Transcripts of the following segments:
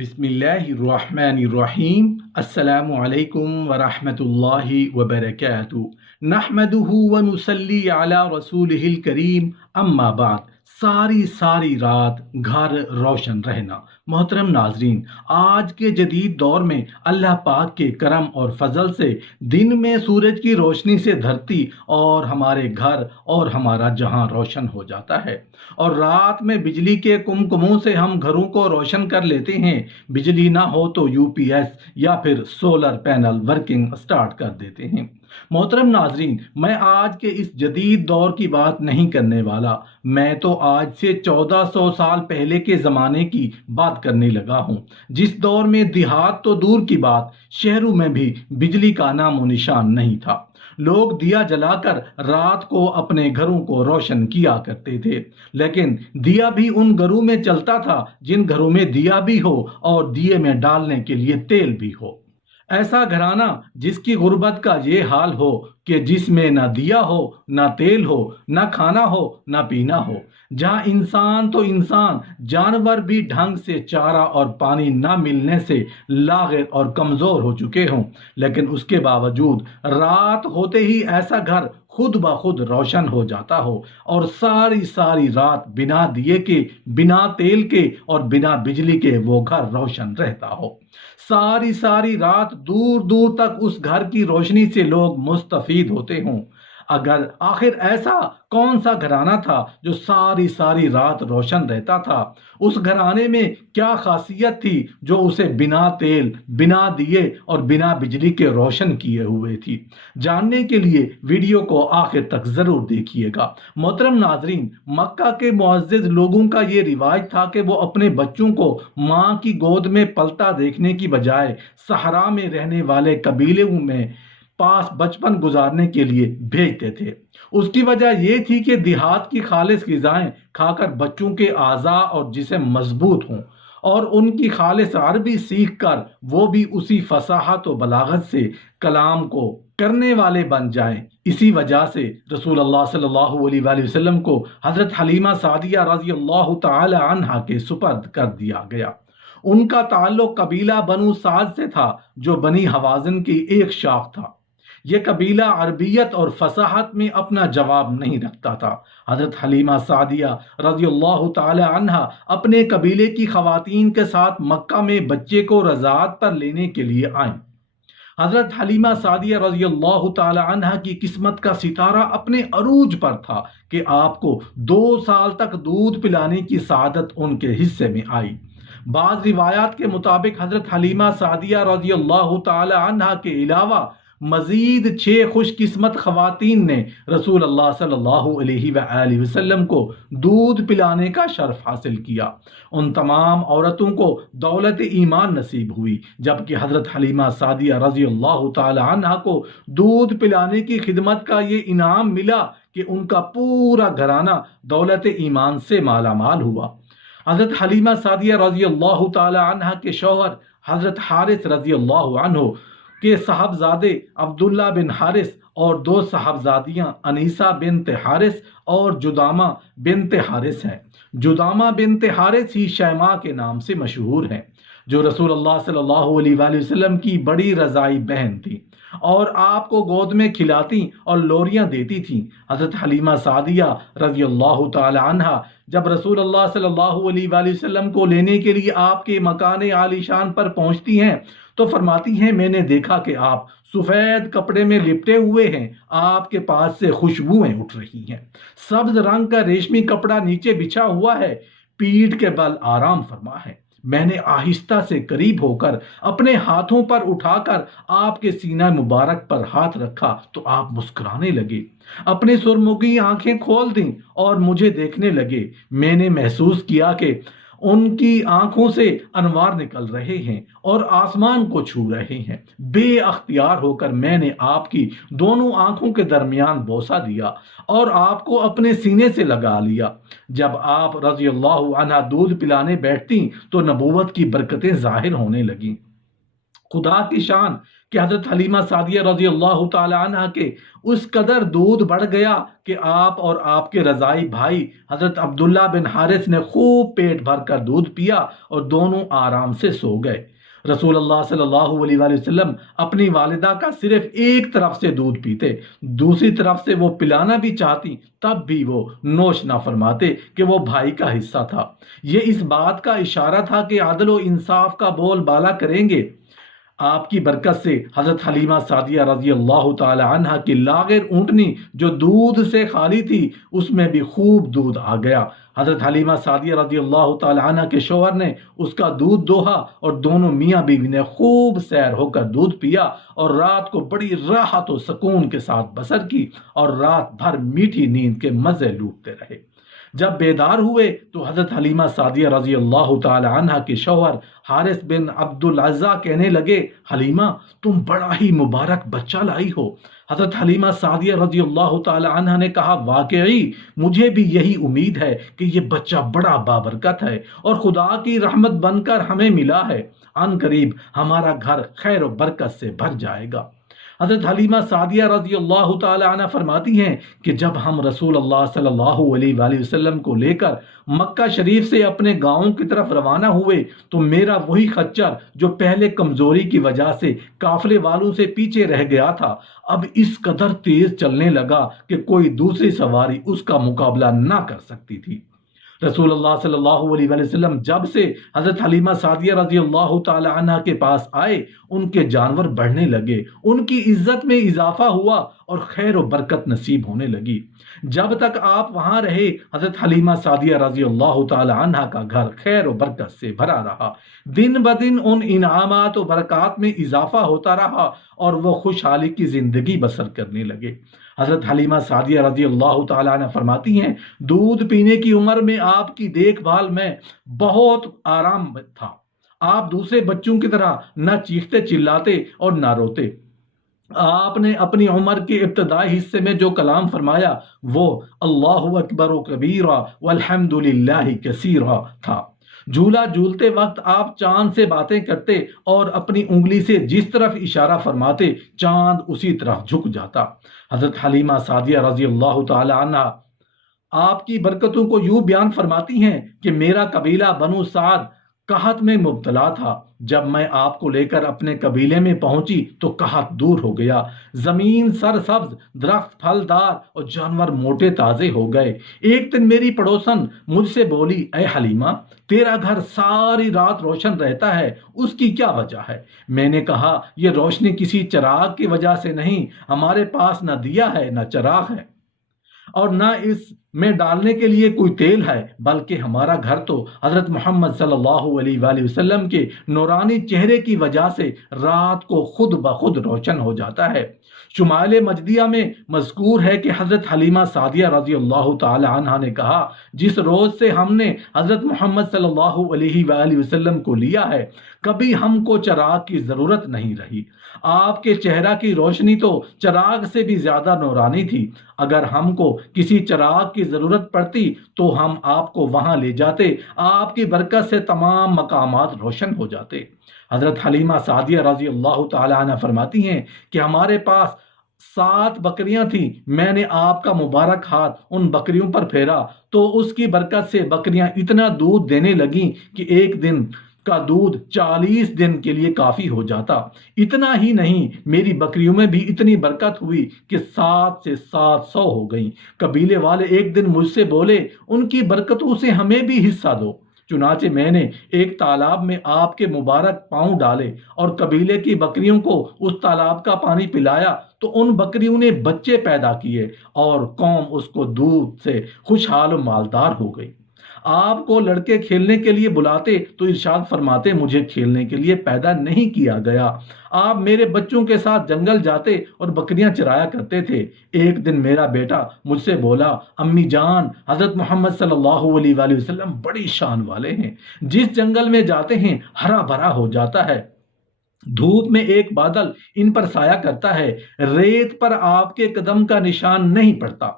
بسم اللہ الرحمن الرحیم۔ السلام علیکم ورحمۃ اللہ وبرکاتہ۔ نحمدہ ونصلی علی رسولہ الکریم، اما بعد۔ ساری رات گھر روشن رہنا۔ محترم ناظرین، آج کے جدید دور میں اللہ پاک کے کرم اور فضل سے دن میں سورج کی روشنی سے دھرتی اور ہمارے گھر اور ہمارا جہاں روشن ہو جاتا ہے، اور رات میں بجلی کے کمکموں سے ہم گھروں کو روشن کر لیتے ہیں۔ بجلی نہ ہو تو UPS یا پھر سولر پینل ورکنگ سٹارٹ کر دیتے ہیں۔ محترم ناظرین، میں آج کے اس جدید دور کی بات نہیں کرنے والا، میں تو آج سے 1400 سال پہلے کے زمانے کی بات کرنے لگا ہوں، جس دور میں دیہات تو دور کی بات، شہروں میں بھی بجلی کا نام و نشان نہیں تھا۔ لوگ دیا جلا کر رات کو اپنے گھروں کو روشن کیا کرتے تھے، لیکن دیا بھی ان گھروں میں چلتا تھا جن گھروں میں دیا بھی ہو اور دیے میں ڈالنے کے لیے تیل بھی ہو۔ ایسا گھرانہ جس کی غربت کا یہ حال ہو کہ جس میں نہ دیا ہو، نہ تیل ہو، نہ کھانا ہو، نہ پینا ہو، جہاں انسان تو انسان، جانور بھی ڈھنگ سے چارہ اور پانی نہ ملنے سے لاغر اور کمزور ہو چکے ہوں، لیکن اس کے باوجود رات ہوتے ہی ایسا گھر خود بخود روشن ہو جاتا ہو، اور ساری رات بنا دیے کے، بنا تیل کے اور بنا بجلی کے وہ گھر روشن رہتا ہو۔ ساری رات دور دور تک اس گھر کی روشنی سے لوگ مستفید ہوتے ہوں۔ آخر ایسا کون سا گھرانہ تھا جو ساری رات روشن رہتا تھا؟ اس گھرانے میں کیا خاصیت تھی جو اسے بنا تیل، بنا دیے اور بنا بجلی کے روشن کیے ہوئے تھی؟ جاننے کے لیے ویڈیو کو آخر تک ضرور دیکھیے گا۔ محترم ناظرین، مکہ کے معزز لوگوں کا یہ رواج تھا کہ وہ اپنے بچوں کو ماں کی گود میں پلتا دیکھنے کی بجائے صحرا میں رہنے والے قبیلوں میں پاس بچپن گزارنے کے لیے بھیجتے تھے۔ اس کی وجہ یہ تھی کہ دیہات کی خالص غذائیں کھا کر بچوں کے اعضاء اور جسم مضبوط ہوں، اور ان کی خالص عربی سیکھ کر وہ بھی اسی فصاحت و بلاغت سے کلام کو کرنے والے بن جائیں۔ اسی وجہ سے رسول اللہ صلی اللہ علیہ وآلہ وسلم کو حضرت حلیمہ سعدیہ رضی اللہ تعالی عنہا کے سپرد کر دیا گیا۔ ان کا تعلق قبیلہ بنو سعد سے تھا، جو بنی حوازن کی ایک شاخ تھا۔ یہ قبیلہ عربیت اور فصاحت میں اپنا جواب نہیں رکھتا تھا۔ حضرت حلیمہ سعدیہ رضی اللہ تعالی عنہا اپنے قبیلے کی خواتین کے ساتھ مکہ میں بچے کو رضاعت پر لینے کے لیے آئیں۔ حضرت حلیمہ سعدیہ رضی اللہ تعالی عنہا کی قسمت کا ستارہ اپنے عروج پر تھا کہ آپ کو 2 سال تک دودھ پلانے کی سعادت ان کے حصے میں آئی۔ بعض روایات کے مطابق حضرت حلیمہ سعدیہ رضی اللہ تعالی عنہا کے علاوہ مزید 6 خوش قسمت خواتین نے رسول اللہ صلی اللہ علیہ وآلہ وسلم کو دودھ پلانے کا شرف حاصل کیا۔ ان تمام عورتوں کو دولت ایمان نصیب ہوئی، جبکہ حضرت حلیمہ سعدیہ رضی اللہ تعالی عنہا کو دودھ پلانے کی خدمت کا یہ انعام ملا کہ ان کا پورا گھرانہ دولت ایمان سے مالا مال ہوا۔ حضرت حلیمہ سعدیہ رضی اللہ تعالی عنہا کے شوہر حضرت حارث رضی اللہ عنہ کے صاحبزادے عبداللہ بن حارث اور 2 صاحبزادیاں انیسہ بنت حارث اور جدامہ بنت حارث ہیں۔ جدامہ بنت حارث ہی شیماء کے نام سے مشہور ہیں، جو رسول اللہ صلی اللہ علیہ وآلہ وسلم کی بڑی رضائی بہن تھی اور آپ کو گود میں کھلاتی اور لوریاں دیتی تھیں۔ حضرت حلیمہ سعدیہ رضی اللہ تعالی عنہا جب رسول اللہ صلی اللہ علیہ وآلہ وسلم کو لینے کے لیے آپ کے مکان عالی شان پر پہنچتی ہیں تو فرماتی ہیں، میں نے دیکھا کہ آپ سفید کپڑے میں لپٹے ہوئے ہیں، آپ کے پاس سے خوشبوئیں اٹھ رہی ہیں۔ سبز رنگ کا ریشمی کپڑا نیچے بچھا ہوا ہے، پیٹھ کے بل آرام فرما ہے۔ میں نے آہستہ سے قریب ہو کر اپنے ہاتھوں پر اٹھا کر آپ کے سینہ مبارک پر ہاتھ رکھا تو آپ مسکرانے لگے، اپنی سرمگی آنکھیں کھول دیں اور مجھے دیکھنے لگے۔ میں نے محسوس کیا کہ ان کی آنکھوں سے انوار نکل رہے ہیں اور آسمان کو چھو رہے ہیں۔ بے اختیار ہو کر میں نے آپ کی دونوں آنکھوں کے درمیان بوسہ دیا اور آپ کو اپنے سینے سے لگا لیا۔ جب آپ رضی اللہ عنہ دودھ پلانے بیٹھتی تو نبوت کی برکتیں ظاہر ہونے لگیں۔ خدا کی شان کہ حضرت حلیمہ سعدیہ رضی اللہ تعالی عنہ کے اس قدر دودھ بڑھ گیا کہ آپ اور آپ کے رضائی بھائی حضرت عبداللہ بن حارث نے خوب پیٹ بھر کر دودھ پیا اور دونوں آرام سے سو گئے۔ رسول اللہ صلی اللہ علیہ وآلہ وسلم اپنی والدہ کا صرف ایک طرف سے دودھ پیتے، دوسری طرف سے وہ پلانا بھی چاہتی تب بھی وہ نوش نہ فرماتے کہ وہ بھائی کا حصہ تھا۔ یہ اس بات کا اشارہ تھا کہ عدل و انصاف کا بول بالا کریں گے۔ آپ کی برکت سے حضرت حلیمہ سعدیہ رضی اللہ تعالی عنہ کی لاغر اونٹنی جو دودھ سے خالی تھی اس میں بھی خوب دودھ آ گیا۔ حضرت حلیمہ سعدیہ رضی اللہ تعالی عنہ کے شوہر نے اس کا دودھ دوہا اور دونوں میاں بیوی نے خوب سیر ہو کر دودھ پیا اور رات کو بڑی راحت و سکون کے ساتھ بسر کی اور رات بھر میٹھی نیند کے مزے لوٹتے رہے۔ جب بیدار ہوئے تو حضرت حلیمہ سعدیہ رضی اللہ تعالی عنہ کے شوہر حارث بن عبد العزیٰ کہنے لگے، حلیمہ تم بڑا ہی مبارک بچہ لائی ہو۔ حضرت حلیمہ سعدیہ رضی اللہ تعالی عنہ نے کہا، واقعی مجھے بھی یہی امید ہے کہ یہ بچہ بڑا بابرکت ہے اور خدا کی رحمت بن کر ہمیں ملا ہے، عن قریب ہمارا گھر خیر و برکت سے بھر جائے گا۔ حضرت حلیمہ سعدیہ رضی اللہ تعالی عنہ فرماتی ہیں کہ جب ہم رسول اللہ صلی اللہ علیہ وآلہ وسلم کو لے کر مکہ شریف سے اپنے گاؤں کی طرف روانہ ہوئے تو میرا وہی خچر جو پہلے کمزوری کی وجہ سے قافلے والوں سے پیچھے رہ گیا تھا اب اس قدر تیز چلنے لگا کہ کوئی دوسری سواری اس کا مقابلہ نہ کر سکتی تھی۔ رسول اللہ صلی اللہ علیہ وآلہ وسلم جب سے حضرت حلیمہ سعدیہ رضی اللہ تعالی عنہ کے پاس آئے ان کے جانور بڑھنے لگے، ان کی عزت میں اضافہ ہوا اور خیر و برکت نصیب ہونے لگی۔ جب تک آپ وہاں رہے حضرت حلیمہ سعدیہ رضی اللہ تعالی عنہ کا گھر خیر و برکت سے بھرا رہا، دن بدن ان انعامات و برکات میں اضافہ ہوتا رہا اور وہ خوشحالی کی زندگی بسر کرنے لگے۔ حضرت حلیمہ سعدیہ رضی اللہ تعالیٰ عنہ فرماتی ہیں، دودھ پینے کی عمر میں آپ کی دیکھ بھال میں بہت آرام تھا۔ آپ دوسرے بچوں کی طرح نہ چیختے چلاتے اور نہ روتے۔ آپ نے اپنی عمر کے ابتدائی حصے میں جو کلام فرمایا وہ اللہ اکبر و کبیرہ والحمد للہ کثیرہ تھا۔ جھولا جھولتے وقت آپ چاند سے باتیں کرتے اور اپنی انگلی سے جس طرف اشارہ فرماتے چاند اسی طرف جھک جاتا۔ حضرت حلیمہ سعدیہ رضی اللہ تعالی عنہ آپ کی برکتوں کو یوں بیان فرماتی ہیں کہ میرا قبیلہ بنو سعد قحط میں مبتلا تھا۔ جب میں آپ کو لے کر اپنے قبیلے میں پہنچی تو قحط دور ہو گیا، زمین سرسبز، درخت پھلدار اور جانور موٹے تازے ہو گئے۔ ایک دن میری پڑوسن مجھ سے بولی، اے حلیمہ تیرا گھر ساری رات روشن رہتا ہے، اس کی کیا وجہ ہے؟ میں نے کہا، یہ روشنی کسی چراغ کی وجہ سے نہیں، ہمارے پاس نہ دیا ہے نہ چراغ ہے اور نہ اس میں ڈالنے کے لیے کوئی تیل ہے، بلکہ ہمارا گھر تو حضرت محمد صلی اللہ علیہ وآلہ وسلم کے نورانی چہرے کی وجہ سے رات کو خود بخود روشن ہو جاتا ہے۔ شمائل مجدیہ میں مذکور ہے کہ حضرت حلیمہ سعدیہ رضی اللہ تعالی عنہ نے کہا، جس روز سے ہم نے حضرت محمد صلی اللہ علیہ وآلہ وسلم کو لیا ہے کبھی ہم کو چراغ کی ضرورت نہیں رہی۔ آپ کے چہرہ کی روشنی تو چراغ سے بھی زیادہ نورانی تھی۔ اگر ہم کو کسی چراغ کی ضرورت پڑتی تو ہم آپ کو وہاں لے جاتے، آپ کی برکت سے تمام مقامات روشن ہو جاتے۔ حضرت حلیمہ سعدیہ رضی اللہ تعالی عنہ فرماتی ہیں کہ ہمارے پاس 7 بکریاں تھیں، میں نے آپ کا مبارک ہاتھ ان بکریوں پر پھیرا تو اس کی برکت سے بکریاں اتنا دودھ دینے لگیں کہ ایک دن کا دودھ 40 دن کے لیے کافی ہو جاتا۔ اتنا ہی نہیں، میری بکریوں میں بھی اتنی برکت ہوئی کہ 7 سے 700 ہو گئیں۔ قبیلے والے ایک دن مجھ سے بولے، ان کی برکتوں سے ہمیں بھی حصہ دو۔ چنانچہ میں نے ایک تالاب میں آپ کے مبارک پاؤں ڈالے اور قبیلے کی بکریوں کو اس تالاب کا پانی پلایا تو ان بکریوں نے بچے پیدا کیے اور قوم اس کو دودھ سے خوشحال و مالدار ہو گئی۔ آپ کو لڑکے کھیلنے کے لیے بلاتے تو ارشاد فرماتے، مجھے کھیلنے کے لیے پیدا نہیں کیا گیا۔ آپ میرے بچوں کے ساتھ جنگل جاتے اور بکریاں چرایا کرتے تھے۔ ایک دن میرا بیٹا مجھ سے بولا، امی جان حضرت محمد صلی اللہ علیہ وآلہ وسلم بڑی شان والے ہیں، جس جنگل میں جاتے ہیں ہرا بھرا ہو جاتا ہے، دھوپ میں ایک بادل ان پر سایہ کرتا ہے، ریت پر آپ کے قدم کا نشان نہیں پڑتا،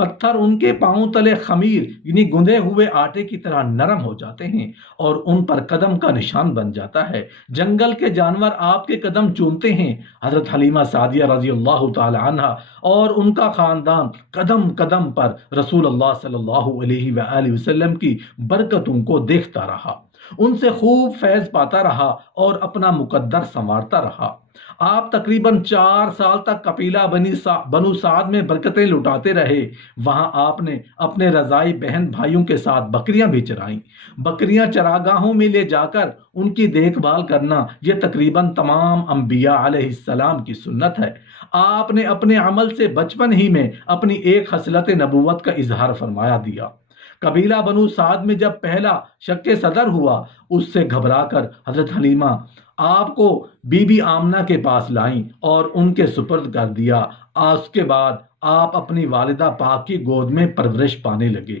پتھر ان کے پاؤں تلے خمیر یعنی گندے ہوئے آٹے کی طرح نرم ہو جاتے ہیں اور ان پر قدم کا نشان بن جاتا ہے۔ جنگل کے جانور آپ کے قدم چومتے ہیں۔ حضرت حلیمہ سعدیہ رضی اللہ تعالی عنہ اور ان کا خاندان قدم قدم پر رسول اللہ صلی اللہ علیہ وآلہ وسلم کی برکتوں کو دیکھتا رہا، ان سے خوب فیض پاتا رہا اور اپنا مقدر سنوارتا رہا۔ آپ تقریباً 4 سال تک قبیلہ بنو سعد میں برکتیں لٹاتے رہے۔ وہاں آپ نے اپنے رضائی بہن بھائیوں کے ساتھ بکریاں بھی چرائیں۔ بکریاں چراگاہوں میں لے جا کر ان کی دیکھ بھال کرنا یہ تقریباً تمام انبیاء علیہ السلام کی سنت ہے۔ آپ نے اپنے عمل سے بچپن ہی میں اپنی ایک خصلت نبوت کا اظہار فرمایا دیا۔ قبیلہ بنو سعد میں جب پہلا شق صدر ہوا، اس سے گھبرا کر حضرت حلیمہ آپ کو بی بی آمنہ کے پاس لائیں اور ان کے سپرد کر دیا۔ اس کے بعد آپ اپنی والدہ پاک کی گود میں پرورش پانے لگے۔